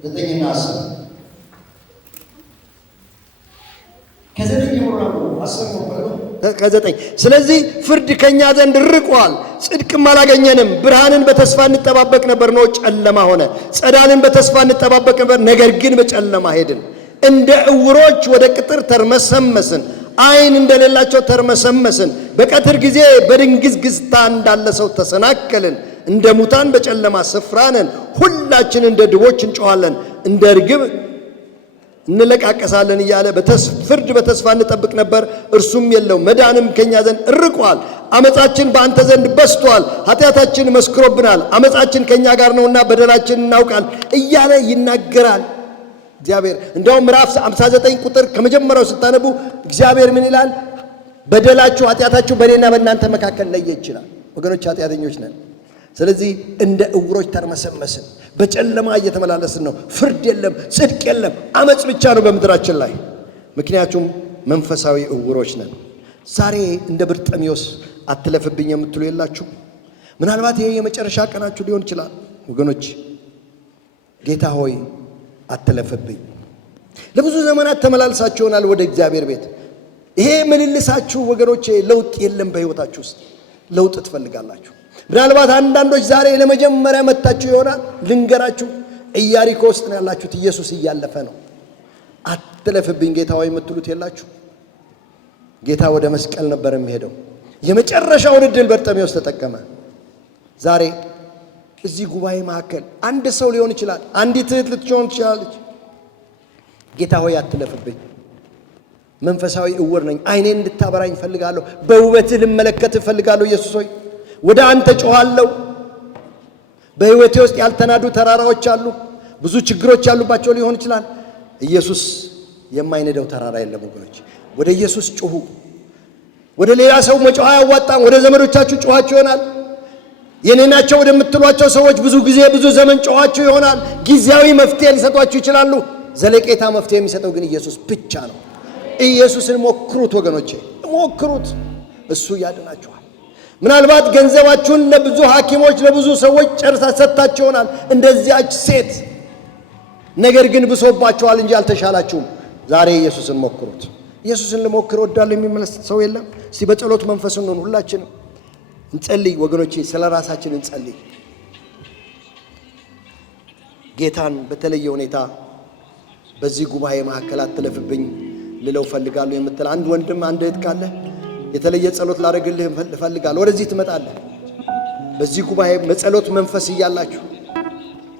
9 እና 10 ከዘጠኝ ጀምሮ ነው 10 ነው ከዘጠኝ ስለዚህ ፍርድ ከኛ ዘንድ ርቋል፣ ጽድቅም አላገኘንም። ብርሃንን በተስፋ እንጠባበቅ ነበር፣ ነው ጨለማ ሆነ። ጸዳልን በተስፋ እንጠባበቅ ነበር፣ ነገር ግን በጨለማ ሄድን። እንደ ዕውሮች ወደ ቅጥር ተርመሰመስን፣ ዓይን እንደሌላቸው ተርመሰመስን። በቀትር ጊዜ በድንግዝግዝታ እንዳለ ሰው ተሰናከልን። እንደ ሙታን በጨለማ ስፍራ ነን። ሁላችን እንደ ድቦች እንጮኻለን፣ እንደ ርግብ እንለቃቀሳለን እያለ ፍርድ በተስፋ እንጠብቅ ነበር፣ እርሱም የለው። መዳንም ከኛ ዘንድ ርቋል። አመፃችን በአንተ ዘንድ በስቷል፣ ኃጢአታችን መስክሮብናል። አመፃችን ከኛ ጋር ነውና በደላችን እናውቃል እያለ ይናገራል እግዚአብሔር። እንደውም ምዕራፍ 59 ቁጥር ከመጀመሪያው ስታነቡ እግዚአብሔር ምን ይላል? በደላችሁ ኃጢአታችሁ በእኔና በእናንተ መካከል ለየ ይችላል። ወገኖች ኃጢአተኞች ነን። ስለዚህ እንደ ዕውሮች ተርመሰመስን፣ በጨለማ እየተመላለስን ነው። ፍርድ የለም፣ ጽድቅ የለም፣ አመፅ ብቻ ነው በምድራችን ላይ። ምክንያቱም መንፈሳዊ ዕውሮች ነን። ዛሬ እንደ በርጤሜዎስ አትለፍብኝ የምትሉ የላችሁ? ምናልባት ይሄ የመጨረሻ ቀናችሁ ሊሆን ይችላል። ወገኖች ጌታ ሆይ አትለፍብኝ። ለብዙ ዘመናት ተመላልሳችሁ ይሆናል ወደ እግዚአብሔር ቤት። ይሄ ምልልሳችሁ ወገኖቼ ለውጥ የለም በሕይወታችሁ ውስጥ ለውጥ ትፈልጋላችሁ። ምናልባት አንዳንዶች ዛሬ ለመጀመሪያ መጣችሁ ይሆናል። ልንገራችሁ፣ ኢያሪኮ ውስጥ ነው ያላችሁት። ኢየሱስ እያለፈ ነው። አትለፍብኝ ጌታ ሆይ የምትሉት የላችሁ? ጌታ ወደ መስቀል ነበር የሚሄደው። የመጨረሻውን ዕድል በርጤሜዎስ ተጠቀመ። ዛሬ እዚህ ጉባኤ መካከል አንድ ሰው ሊሆን ይችላል፣ አንዲት እህት ልትሆን ትችላለች። ጌታ ሆይ አትለፍብኝ፣ መንፈሳዊ ዕውር ነኝ፣ ዓይኔን እንድታበራኝ እፈልጋለሁ፣ በውበትህ ልመለከት እፈልጋለሁ። ኢየሱስ ሆይ ወደ አንተ ጮኻለሁ። በሕይወቴ ውስጥ ያልተናዱ ተራራዎች አሉ፣ ብዙ ችግሮች ያሉባቸው ሊሆን ይችላል። ኢየሱስ የማይነደው ተራራ የለም ወገኖች። ወደ ኢየሱስ ጩኹ። ወደ ሌላ ሰው መጮህ አያዋጣም። ወደ ዘመዶቻችሁ ጮኻችሁ ይሆናል። የኔ ናቸው ወደምትሏቸው ሰዎች ብዙ ጊዜ ብዙ ዘመን ጮኻችሁ ይሆናል። ጊዜያዊ መፍትሄ ሊሰጧችሁ ይችላሉ። ዘለቄታ መፍትሄ የሚሰጠው ግን ኢየሱስ ብቻ ነው። ኢየሱስን ሞክሩት ወገኖቼ፣ ሞክሩት። እሱ ያድናችኋል። ምናልባት ገንዘባችሁን ለብዙ ሐኪሞች ለብዙ ሰዎች ጨርሳ ሰጥታችሁ ይሆናል እንደዚያች ሴት። ነገር ግን ብሶባችኋል እንጂ አልተሻላችሁም። ዛሬ ኢየሱስን ሞክሩት። ኢየሱስን ልሞክር እወዳለሁ የሚመለስ ሰው የለም? እስቲ በጸሎት መንፈስ እንሆን፣ ሁላችንም እንጸልይ ወገኖቼ፣ ስለ ራሳችን እንጸልይ። ጌታን በተለየ ሁኔታ በዚህ ጉባኤ መካከል አትለፍብኝ ልለው ፈልጋለሁ የምትል አንድ ወንድም አንድ እህት ካለ የተለየ ጸሎት ላደርግልህ እፈልጋለሁ። ወደዚህ ትመጣለህ። በዚህ ጉባኤ በጸሎት መንፈስ እያላችሁ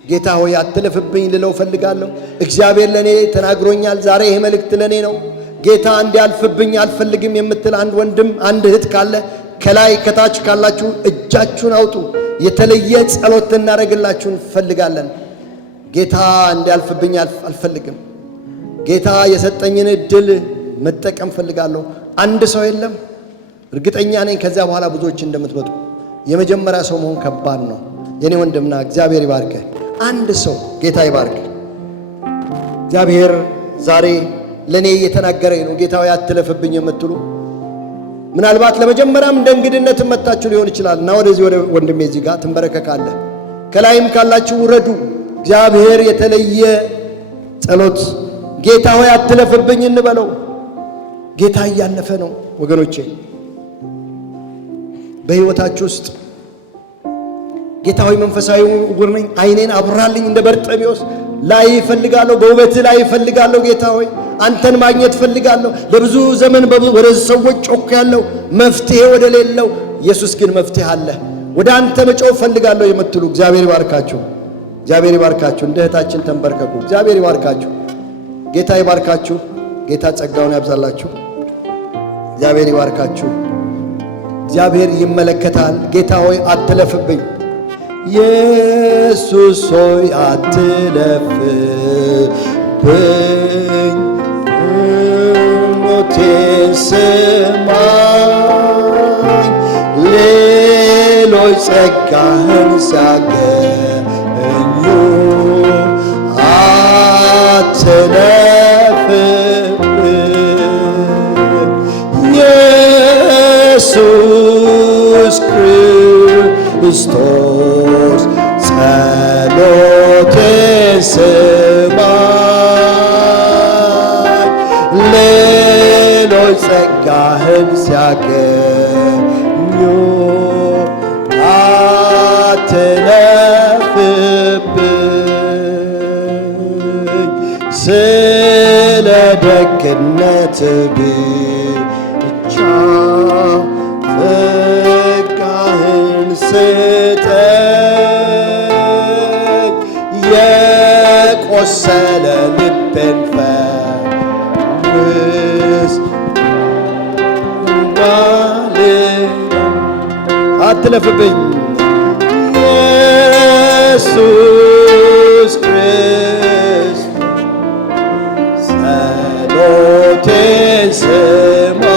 ጌታ ሆይ አትለፍብኝ ልለው ፈልጋለሁ። እግዚአብሔር ለኔ ተናግሮኛል። ዛሬ ይሄ መልእክት ለኔ ነው። ጌታ እንዲያልፍብኝ አልፈልግም የምትል አንድ ወንድም አንድ እህት ካለ ከላይ ከታች ካላችሁ እጃችሁን አውጡ። የተለየ ጸሎት እናደርግላችሁ እንፈልጋለን። ጌታ እንዲያልፍብኝ አልፈልግም። ጌታ የሰጠኝን እድል መጠቀም ፈልጋለሁ። አንድ ሰው የለም? እርግጠኛ ነኝ ከዚያ በኋላ ብዙዎች እንደምትመጡ። የመጀመሪያ ሰው መሆን ከባድ ነው። የኔ ወንድምና እግዚአብሔር ይባርክ። አንድ ሰው ጌታ ይባርክ። እግዚአብሔር ዛሬ ለኔ እየተናገረኝ ነው። ጌታው አትለፍብኝ የምትሉ ምናልባት ለመጀመሪያም እንደ እንግድነት መጣችሁ ሊሆን ይችላል እና ወደዚህ ወደ ወንድሜ እዚህ ጋር ትንበረከካለህ። ከላይም ካላችሁ ውረዱ። እግዚአብሔር የተለየ ጸሎት ጌታ ሆይ አትለፍብኝ እንበለው። ጌታ እያለፈ ነው ወገኖቼ። በሕይወታችሁ ውስጥ ጌታ ሆይ መንፈሳዊ ዕውር ነኝ፣ ዓይኔን አብራልኝ፣ እንደ በርጤሜዎስ ላይ እፈልጋለሁ፣ በውበትህ ላይ እፈልጋለሁ። ጌታ ሆይ አንተን ማግኘት እፈልጋለሁ። ለብዙ ዘመን ወደ ሰዎች ጮኬያለሁ፣ መፍትሄ ወደ ሌለው። ኢየሱስ ግን መፍትሄ አለ። ወደ አንተ መጮህ እፈልጋለሁ የምትሉ እግዚአብሔር ይባርካችሁ፣ እግዚአብሔር ይባርካችሁ። እንደ እህታችን ተንበርከኩ። እግዚአብሔር ይባርካችሁ፣ ጌታ ይባርካችሁ፣ ጌታ ጸጋውን ያብዛላችሁ። እግዚአብሔር ይባርካችሁ። እግዚአብሔር ይመለከታል። ጌታ ሆይ አትለፍብኝ፣ ኢየሱስ ሆይ አትለፍብኝ፣ ሞቴን ስማኝ፣ ሌሎች ጸጋህን ሲያገኙ ስማኝ ሌሎች ጸጋህን ሲያገኙ አትለፍብኝ ስለ ደግነት ብቻ ጸጋህን ስጠኝ የቆሰለ ልቤን ፈውስ አትለፍብኝ ኢየሱስ ክርስቶስ ጸሎቴን ስማኝ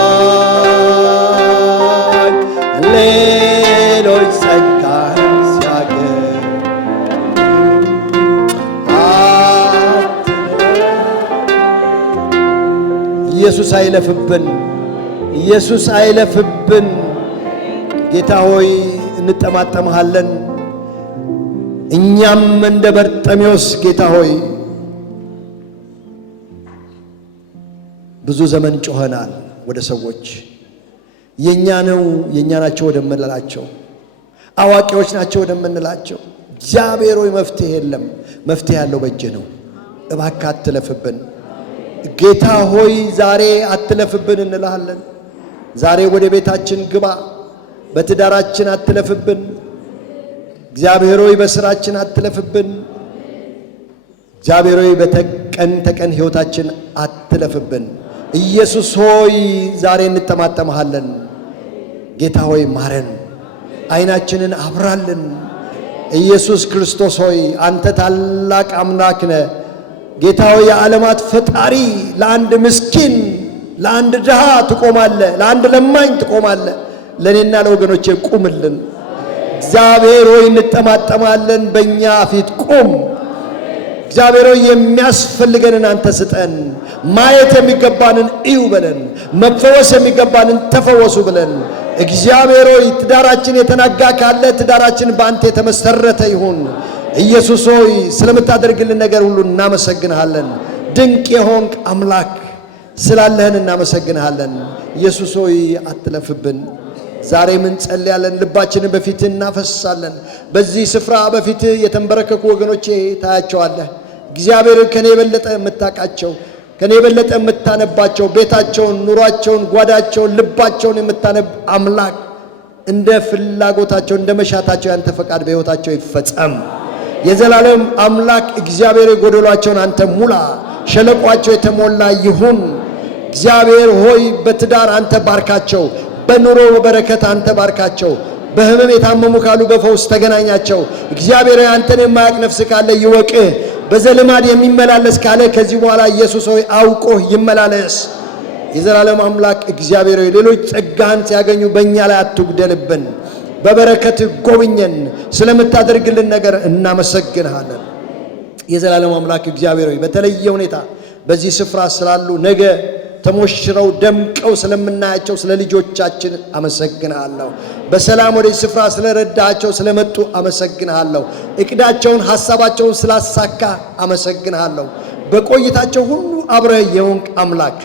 ሌሎች ጸጋህን ሲያገኙ ኢየሱስ አይለፍብን፣ ኢየሱስ አይለፍብን። ጌታ ሆይ እንጠማጠምሃለን። እኛም እንደ በርጤሜዎስ ጌታ ሆይ ብዙ ዘመን ጮኸናል ወደ ሰዎች የኛ ነው የኛ ናቸው ወደምንላቸው አዋቂዎች ናቸው ወደምንላቸው። እግዚአብሔር ሆይ መፍትሄ የለም፣ መፍትሄ ያለው በእጅ ነው። እባክህ አትለፍብን ጌታ ሆይ ዛሬ አትለፍብን እንልሃለን። ዛሬ ወደ ቤታችን ግባ፣ በትዳራችን አትለፍብን እግዚአብሔር ሆይ፣ በስራችን አትለፍብን እግዚአብሔር ሆይ፣ በቀን ተቀን ሕይወታችን አትለፍብን። ኢየሱስ ሆይ ዛሬ እንጠማጠምሃለን። ጌታ ሆይ ማረን፣ ዓይናችንን አብራልን። ኢየሱስ ክርስቶስ ሆይ አንተ ታላቅ አምላክ ነህ። ጌታ ሆይ የዓለማት ፈጣሪ፣ ለአንድ ምስኪን ለአንድ ድሃ ትቆማለህ፣ ለአንድ ለማኝ ትቆማለህ። ለእኔና ለወገኖቼ ቁምልን እግዚአብሔር ሆይ እንጠማጠማለን። በእኛ ፊት ቁም እግዚአብሔር ሆይ፣ የሚያስፈልገንን አንተ ስጠን። ማየት የሚገባንን እዩ በለን፣ መፈወስ የሚገባንን ተፈወሱ ብለን እግዚአብሔር ሆይ፣ ትዳራችን የተናጋ ካለ ትዳራችን በአንተ የተመሰረተ ይሁን። ኢየሱስ ሆይ ስለምታደርግልን ነገር ሁሉ እናመሰግንሃለን። ድንቅ የሆንክ አምላክ ስላለህን እናመሰግንሃለን። ኢየሱስ ሆይ አትለፍብን። ዛሬ ምን ጸልያለን? ልባችንን በፊትህ እናፈሳለን። በዚህ ስፍራ በፊትህ የተንበረከኩ ወገኖቼ ታያቸዋለህ። እግዚአብሔር ከኔ የበለጠ የምታውቃቸው፣ ከኔ የበለጠ የምታነባቸው፣ ቤታቸውን፣ ኑሯቸውን፣ ጓዳቸውን፣ ልባቸውን የምታነብ አምላክ እንደ ፍላጎታቸው እንደ መሻታቸው ያንተ ፈቃድ በሕይወታቸው ይፈጸም። የዘላለም አምላክ እግዚአብሔር ጎደሏቸውን አንተ ሙላ፣ ሸለቋቸው የተሞላ ይሁን። እግዚአብሔር ሆይ በትዳር አንተ ባርካቸው፣ በኑሮ በበረከት አንተ ባርካቸው። በህመም የታመሙ ካሉ በፈውስ ተገናኛቸው። እግዚአብሔር አንተን የማያውቅ ነፍስ ካለ ይወቅህ። በዘልማድ የሚመላለስ ካለ ከዚህ በኋላ ኢየሱስ ሆይ አውቆህ ይመላለስ። የዘላለም አምላክ እግዚአብሔር ሆይ ሌሎች ጸጋህን ሲያገኙ በእኛ ላይ አትጉደልብን። በበረከት ጎብኘን። ስለምታደርግልን ነገር እናመሰግንሃለን። የዘላለም አምላክ እግዚአብሔር ሆይ በተለየ ሁኔታ በዚህ ስፍራ ስላሉ ነገ ተሞሽረው ደምቀው ስለምናያቸው ስለ ልጆቻችን አመሰግንሃለሁ። በሰላም ወደ ስፍራ ስለረዳቸው ስለመጡ አመሰግንሃለሁ። እቅዳቸውን ሐሳባቸውን ስላሳካ አመሰግንሃለሁ። በቆይታቸው ሁሉ አብረህ የሆንክ አምላክ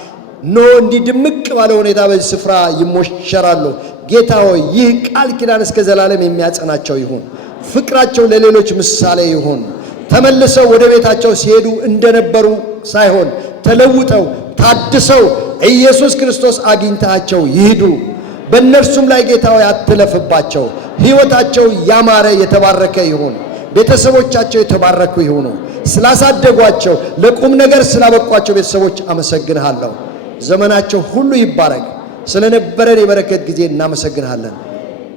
እንዲህ ድምቅ ባለ ሁኔታ በዚህ ስፍራ ይሞሸራሉ። ጌታ ሆይ ይህ ቃል ኪዳን እስከ ዘላለም የሚያጸናቸው ይሁን። ፍቅራቸው ለሌሎች ምሳሌ ይሁን። ተመልሰው ወደ ቤታቸው ሲሄዱ እንደነበሩ ሳይሆን ተለውጠው ታድሰው ኢየሱስ ክርስቶስ አግኝታቸው ይሄዱ። በእነርሱም ላይ ጌታ ሆይ አትለፍባቸው። ሕይወታቸው ያማረ የተባረከ ይሁን። ቤተሰቦቻቸው የተባረኩ ይሁኑ። ስላሳደጓቸው ለቁም ነገር ስላበቋቸው ቤተሰቦች አመሰግንሃለሁ። ዘመናቸው ሁሉ ይባረክ። ስለነበረን የበረከት ጊዜ እናመሰግንሃለን።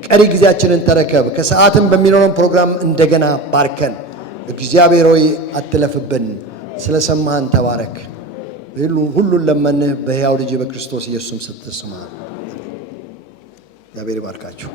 ቀሪ ጊዜያችንን ተረከብ። ከሰዓትም በሚኖረን ፕሮግራም እንደገና ባርከን። እግዚአብሔር ሆይ አትለፍብን። ስለሰማህን ተባረክ። ሁሉን ለመንህ በሕያው ልጅ በክርስቶስ ኢየሱስም ስትስማ እግዚአብሔር ይባርካችሁ።